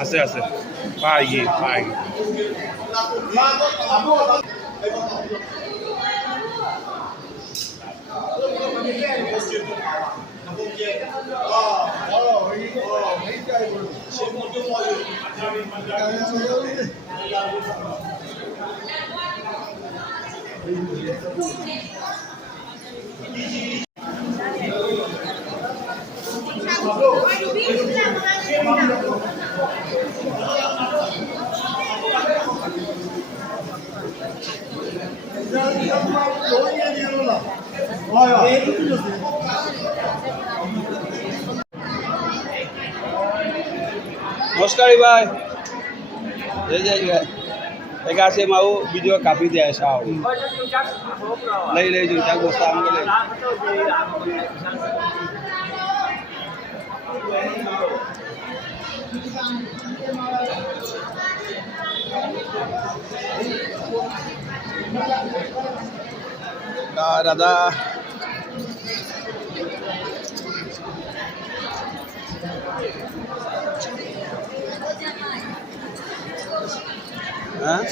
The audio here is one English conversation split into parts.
আছে আছে পাই গিয়ে नमस्कार भाई एक से माऊ वीडियो कापी दिया है साहब नहीं जो जाग बस्ता हमको ले दादा हाँ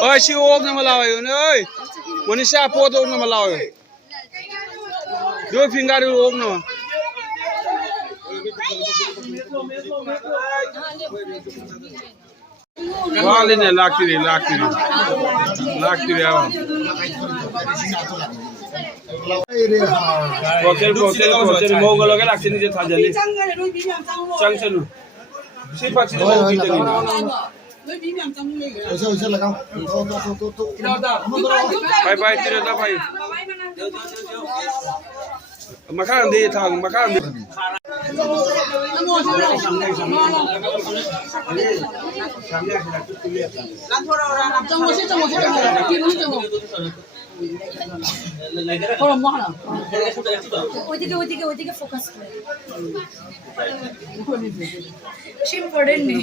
ơi siêu ôm mà lòi ơi muốn xa po ôm mà lòi đôi phiên ga đôi ôm nào quá lên này lạc đi à hotel mau kalau cái lạc sini je thaja ni chang chân si phát si mau kita ni bye bye tidak ada bye makan di thang makan di ওইদিকে focus করে শিম পড়েন নি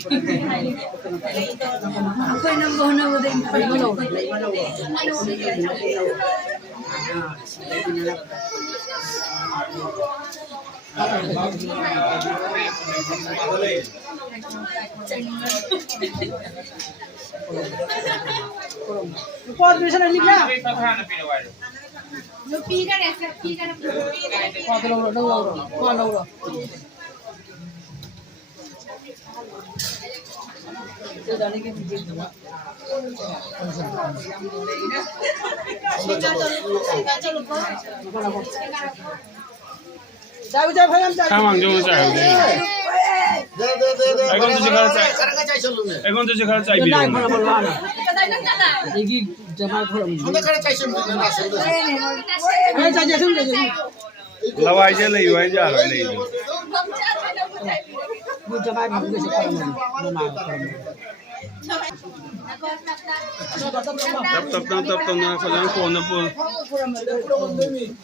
কই নম্বর না ওদের Por bisa na liga. Lo pira essa pira na Quanto lo. Itu dari ke bijak dua. Jauh bhayam jauh. Kamang jauh jauh. এখন তো যেখানে চাই এখন তো যেখানে চাই বিল দেখি জামাই খরম সন্ধ্যাকারে চাইছেন না আসলে এই চাই যাইছেন লওয়াই যে লই ওই যা লই লই bu জামাই ভাবু গেছে খরম না খরম tap na falang phone na po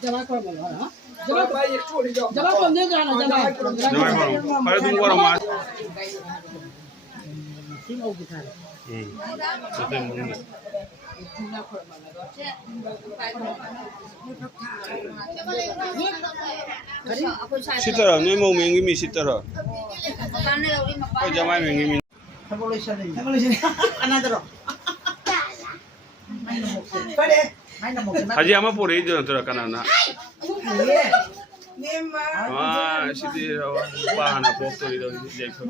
জামাই খরম না জামাই কোন দিন জানা জামাই জামাই বড় পারে তুমি বড় মাছ সিম ও গিটার সেটা মনে sitara ne mo mengi mi sitara ko jamai mengi mi haji ama pore jo tora kanana ah sidi bahana poktori do jekho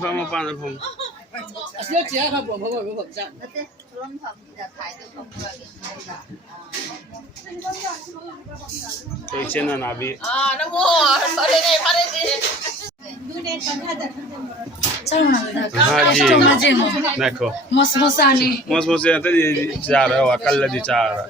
放放着碰。要几下看不不不不这样。对，现在哪边？ चलो ना हाँ जी मजे में देखो मस्त मस्त आने मस्त मस्त आता जा रहा है कल दी चाह रहा